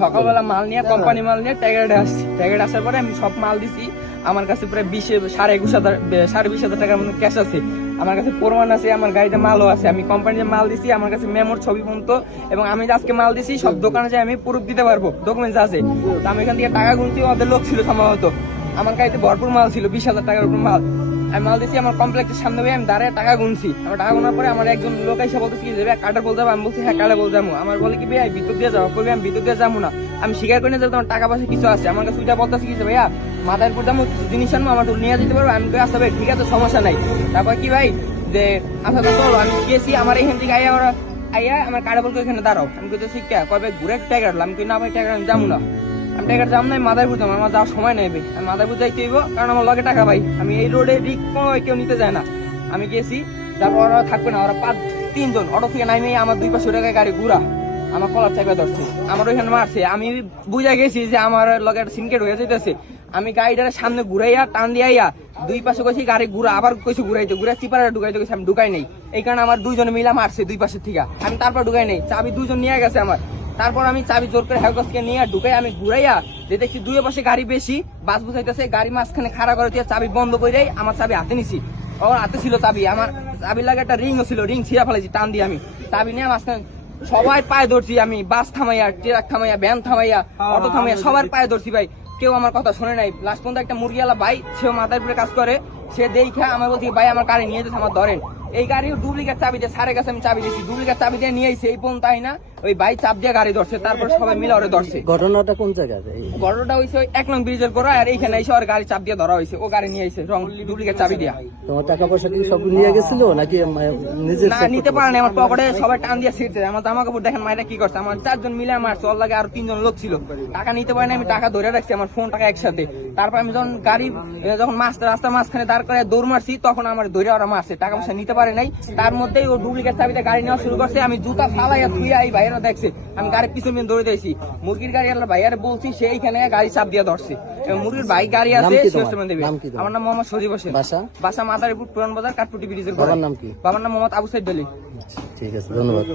সকালবেলা মাল নিয়ে কোম্পানি মাল নিয়ে ট্যাগেটে আসছি। ট্যাগেট আসার পরে আমি সব মাল দিছি। আমার কাছে প্রায় 20,000 টাকার মতো ক্যাশ আছে। আমার কাছে প্রমাণ আছে, আমার গাড়িতে মালও আছে। আমি কোম্পানিতে মাল দিছি, আমার কাছে মেমোর ছবি পর্যন্ত, এবং আমি আজকে মাল দিছি সব দোকানে যাই আমি প্রুফ দিতে পারবো, ডকুমেন্টস আছে। তো আমি এখান থেকে টাকা গুনছি, ওদের লোক ছিল সম্ভবত। আমার গাড়িতে ভরপুর মাল ছিল, 20,000 টাকার উপর মাল। আমি মাল দিছি আমার কমপ্লেক্সের সামনে হয়ে আমি দাঁড়িয়ে টাকা গুনছি। আমার টাকা গোনার পরে আমার একজন লোক এসে বলতেছি কি যাবে কার্ডে বলতে যাবো। আমি বলছি হ্যাঁ কার্ডে বলতে যাবো। আমার বলে কি ভাই ভিতর দিয়ে যাবো, করবি আমি ভিতর দিয়ে যাবো না। আমি স্বীকার করি না যে তোমার টাকা পয়সা কিছু আছে। আমার কাছে ওইটা বলতেছি কি ভাইয়া মাথার উপর দাম কিছু জিনিস আনবো, আমার নিয়ে যেতে পারবো। আমি কই আসতে ভাই ঠিক আছে সমস্যা নাই। তারপর কি ভাই যে আচ্ছা তো চলো, আমি গেছি আমার এখান থেকে আইয়া আমার কার্ডে বলতে এখানে দাঁড়াও। আমি কইতে শিক্ষা কবে ঘুরে ট্যাগ আমি কই না ভাই ট্যাগ আমি যাবো না। আমি টাকার জাম নাই, মাদার বুঝতাম আমার যাওয়ার সময় নেবে। আমি মাদার বুঝ যাইতে হইব, কারণ আমার লগে টাকা ভাই। আমি এই রোডে রিক কেউ নিতে যায় না। আমি গেছি, তারপর ওরা থাকবে না, ওরা 3জন অটো থেকে নামে আমার 2 টাকায় গাড়ি ঘুরা আমার কলার চাপে ধরছে, আমার ওইখানে মারছে। আমি বুঝা গেছি যে আমার লগে একটা সিনকেট হয়ে যেতেছে। আমি গাড়িটার সামনে ঘুরাইয়া টান দিয়াইয়া 2 পাশে কইছি গাড়ি ঘুরা, আবার কইছি ঘুরাইতে, ঘুরা চিপারে ঢুকাইতে কইছি, আমি ঢুকাই নাই। এই কারণে আমার 2 মিলা মারছে 2 পাশের থেকে। আমি তারপর ঢুকাই নাই, চাবি 2জন নিয়ে গেছে আমার। তারপর আমি চাবি জোর করে হেলকসকে নিয়ে ঢুকাই আমি ঘুরাইয়া যে দেখছি 2 পাশে গাড়ি বেশি, বাস বুঝাইতেছে, গাড়ি মাঝখানে খাড়া করে দিয়ে চাবি বন্ধ করে আমার চাবি হাতে নিছি। ওর হাতে ছিল চাবি, আমার চাবি লাগে একটা রিংও ছিল, রিং ছিঁড়া ফেলেছি টান দিয়ে। আমি চাবি নিয়ে মাঝখানে সবাই পায়ে ধরছি, আমি বাস থামাইয়া, ট্রাক থামাইয়া, ভ্যান থামাইয়া, অটো থামাইয়া সবার পায়ে ধরছি ভাই। কেউ আমার কথা শোনে নাই। লাস্ট পর্যন্ত একটা মুরগিওয়ালা ভাই, সেও মাথার উপরে কাজ করে, সে দেখে আমার বলছি ভাই আমার গাড়ি নিয়ে যেতে, আমার ধরেন। এই গাড়ি ডুপ্লিকেট চাবি দিয়ে সারের কাছে আমি চাবি দিয়েছি, ডুপ্লিকেট চাবি দিয়ে নিয়ে এসে এই পর্যন্ত তাই না ওই ভাই চাপ দিয়ে গাড়ি ধরছে। তারপর সবাই মিলে ওরে ধরছে। ঘটনাটা কোন জায়গায়? ঘটনাটা হয়েছে ওই 1 নং ব্রিজের পর, আর এইখানে এসে ওর গাড়ি চাপ দিয়ে ধরা হয়েছে। ও গাড়ি নিয়ে এসে রং ডুপ্লিকেট চাবি দিয়া। তোমার টাকা পয়সা কি সব নিয়ে গেছিল নাকি নিজের? না নিতে পারে না, আমার পকেটে সবাই টান দিয়ে ছিঁড়ছে। আমার জামা কাপড় দেখেন মাইরা কি করছে। আমার 4জন মিলে মারছে, ওর লাগে আর 3জন লোক ছিল। টাকা নিতে পারে না, আমি টাকা ধরে রাখছি, আমার ফোন টাকা একসাথে। তারপর আমি যখন গাড়ি যখন রাস্তার মাঝখানে দাঁড় করে দৌড় মারছি, তখন আমার ধরে ওরা মারছে। টাকা পয়সা নিতে পারে নাই, তার মধ্যেই ও ডুপ্লিকেট চাবিতে গাড়ি নেওয়া শুরু করছে। আমি জুতা ফালাইয়া ধুইয়া এই ভাইয়েরা দেখছে আমি গাড়ির পিছনে দৌড়ে দিয়েছি। মুরগির গাড়ি আল্লাহ ভাইয়ারে বলছি, সেইখানে গাড়ি চাপ দিয়ে ধরছে। মুরগির ভাই গাড়ি আছে, আমার নাম মোহাম্মদ সজীব হোসেন, বাসা মাদারীপুর পুরান বাজার কাঠপুটি ব্রিজের। বাবার নাম কি? বাবার নাম মোহাম্মদ আবু সাইদ আলী। ঠিক আছে, ধন্যবাদ।